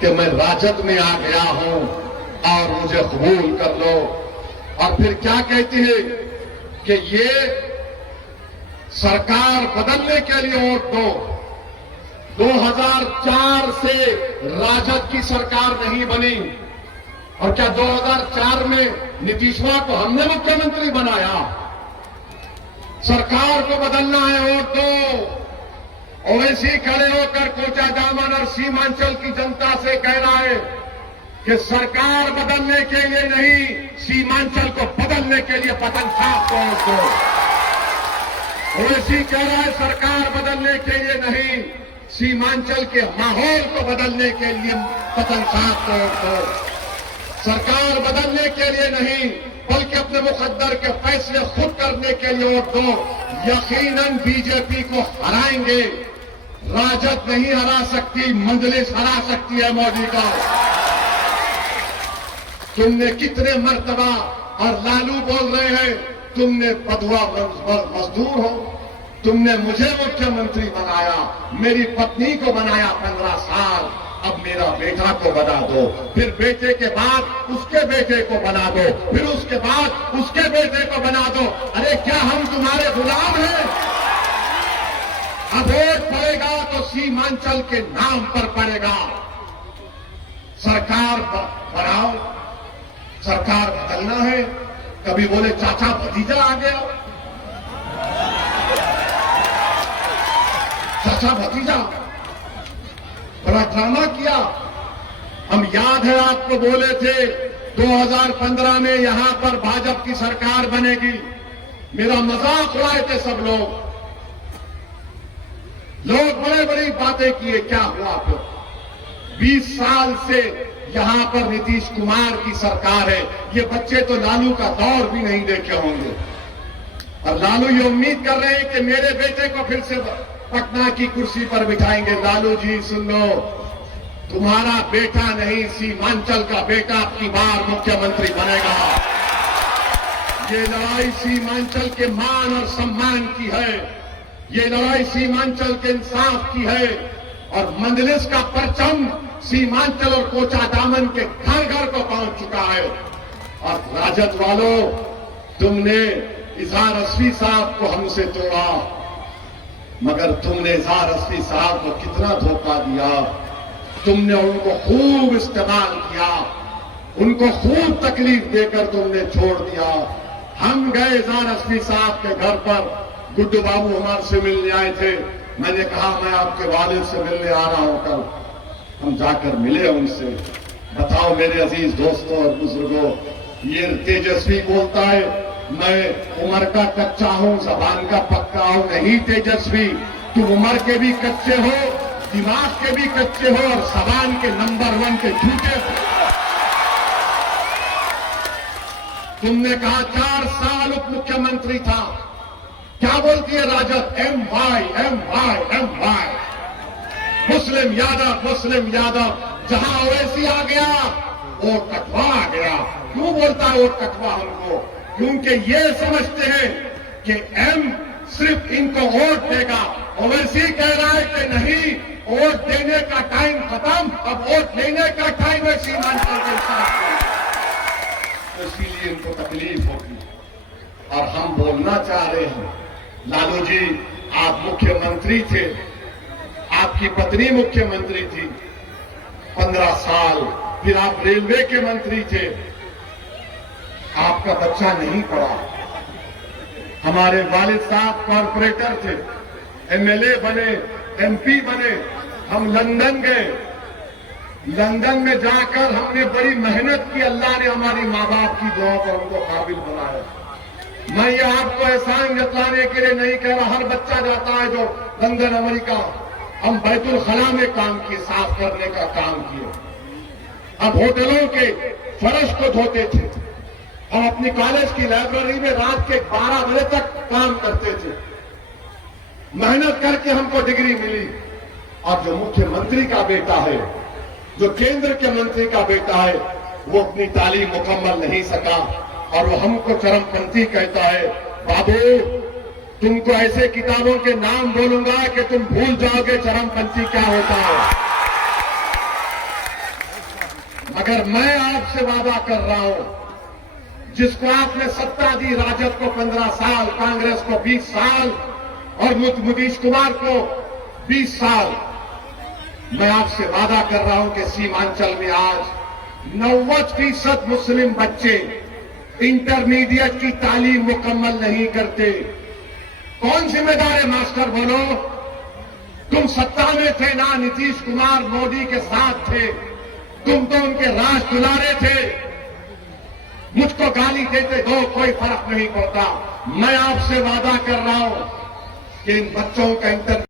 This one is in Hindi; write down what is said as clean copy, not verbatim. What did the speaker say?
कि मैं राजद में आ गया हूं और मुझे कबूल कर लो। और फिर क्या कहती है कि ये सरकार बदलने के लिए वोट दो। 2004 से राजद की सरकार नहीं बनी, और क्या 2004 में नीतीशवा को हमने मुख्यमंत्री बनाया? सरकार को बदलना है, वोट दो। ओवैसी खड़े होकर कोचाधामन और सीमांचल की जनता से कह रहा है कि सरकार बदलने के लिए नहीं, सीमांचल को बदलने के लिए पतन साफ को वोट दो। ओवैसी कह रहा है सरकार बदलने के लिए नहीं, सीमांचल के माहौल को बदलने के लिए पतन साफ को वोट दो। सरकार बदलने के लिए नहीं, बल्कि अपने मुकद्दर के फैसले खुद करने के लिए वोट दो। यकीनन बीजेपी को हराएंगे। राजद नहीं हरा सकती, मजलिस हरा सकती है मोदी का। तुमने कितने मर्तबा, और लालू बोल रहे हैं तुमने बधुआ मजदूर हो, तुमने मुझे मुख्यमंत्री बनाया, मेरी पत्नी को बनाया 15 साल, अब मेरा बेटा को बना दो, फिर बेटे के बाद उसके बेटे को बना दो, फिर उसके बाद उसके बेटे को बना दो। अरे क्या हम तुम्हारे गुलाम हैं? अब वोट पड़ेगा तो सीमांचल के नाम पर पड़ेगा। सरकार बढ़ाओ, सरकार बदलना है। कभी बोले चाचा भतीजा आ गया, चाचा भतीजा, बड़ा ड्रामा किया। हम याद है आपको बोले थे 2015 में यहां पर भाजपा की सरकार बनेगी, मेरा मजाक उड़ाए थे सब लोग। बड़े बड़ी बातें किए, क्या हुआ फिर? 20 साल से यहां पर नीतीश कुमार की सरकार है। ये बच्चे तो लालू का दौर भी नहीं देखे होंगे, और लालू ये उम्मीद कर रहे हैं कि मेरे बेटे को फिर से पटना की कुर्सी पर बिठाएंगे। लालू जी सुन लो, तुम्हारा बेटा नहीं, सीमांचल का बेटा आपकी बार मुख्यमंत्री बनेगा। ये लड़ाई सीमांचल के मान और सम्मान की है, ये लड़ाई सीमांचल के इंसाफ की है, और मंजलिस का परचम सीमांचल और कोचाधामन के घर घर को पहुंच चुका है। और राजद वालों, तुमने इजहार असफी साहब को हमसे तोड़ा, मगर तुमने इजहार असफी साहब को कितना धोखा दिया। तुमने उनको खूब इस्तेमाल किया, उनको खूब तकलीफ देकर तुमने छोड़ दिया। हम गए इजहार असफी साहब के घर पर, गुड्डू बाबू हमारे से मिलने आए थे। मैंने कहा मैं आपके वालिद से मिलने आ रहा हूं कल। हम जाकर मिले उनसे। बताओ मेरे अजीज दोस्तों और बुजुर्गों, ये तेजस्वी बोलता है मैं उम्र का कच्चा हूं, जबान का पक्का हूं। नहीं तेजस्वी, तुम उम्र के भी कच्चे हो, दिमाग के भी कच्चे हो, और जबान के नंबर 1 के झूठे हो। तुमने कहा 4 साल उप मुख्यमंत्री था। क्या बोलती है राजद? MY MY MY, मुस्लिम यादव, मुस्लिम यादव। जहां ओवैसी आ गया, वोट कटवा आ गया। क्यों बोलता है वोट कटवा हमको? क्योंकि ये समझते हैं कि M सिर्फ इनको वोट देगा। ओवैसी कह रहा है कि नहीं, वोट देने का टाइम खत्म, अब वोट लेने का टाइम है सीमांचल के साथ। तो इसीलिए इनको तकलीफ होगी। और हम बोलना चाह रहे हैं, लालू जी आप मुख्यमंत्री थे, आपकी पत्नी मुख्यमंत्री थी 15 साल, फिर आप रेलवे के मंत्री थे, आपका बच्चा नहीं पढ़ा। हमारे वालिद साहब कॉर्पोरेटर थे, MLA बने, MP बने। हम लंदन गए, लंदन में जाकर हमने बड़ी मेहनत की। अल्लाह ने हमारी माँ बाप की दुआ पर उनको काबिल बनाया। मैं ये आपको एहसान जताने के लिए नहीं कह रहा, हर बच्चा जाता है जो लंदन अमेरिका। हम बैतुल खला में काम किए, साफ करने का काम किए। हम होटलों के फर्श को धोते थे। हम अपनी कॉलेज की लाइब्रेरी में रात के 12 बजे तक काम करते थे। मेहनत करके हमको डिग्री मिली। और जो मुख्यमंत्री का बेटा है, जो केंद्र के मंत्री का बेटा है, वो अपनी तालीम मुकम्मल नहीं सका, और वो हमको चरमपंथी कहता है। बाबू, तुमको ऐसे किताबों के नाम बोलूंगा कि तुम भूल जाओगे चरमपंथी क्या होता है। मगर मैं आपसे वादा कर रहा हूं, जिसको आपने सत्ता दी, राजद को 15 साल, कांग्रेस को 20 साल और नीतीश कुमार को 20 साल, मैं आपसे वादा कर रहा हूं कि सीमांचल में आज 90% मुस्लिम बच्चे इंटरमीडिएट की तालीम मुकम्मल नहीं करते। कौन जिम्मेदार है मास्टर बोलो? तुम सत्ता में थे ना, नीतीश कुमार मोदी के साथ थे, तुम तो उनके राज दुलारे थे। मुझको गाली देते दो, कोई फर्क नहीं पड़ता। मैं आपसे वादा कर रहा हूं कि इन बच्चों का इंटर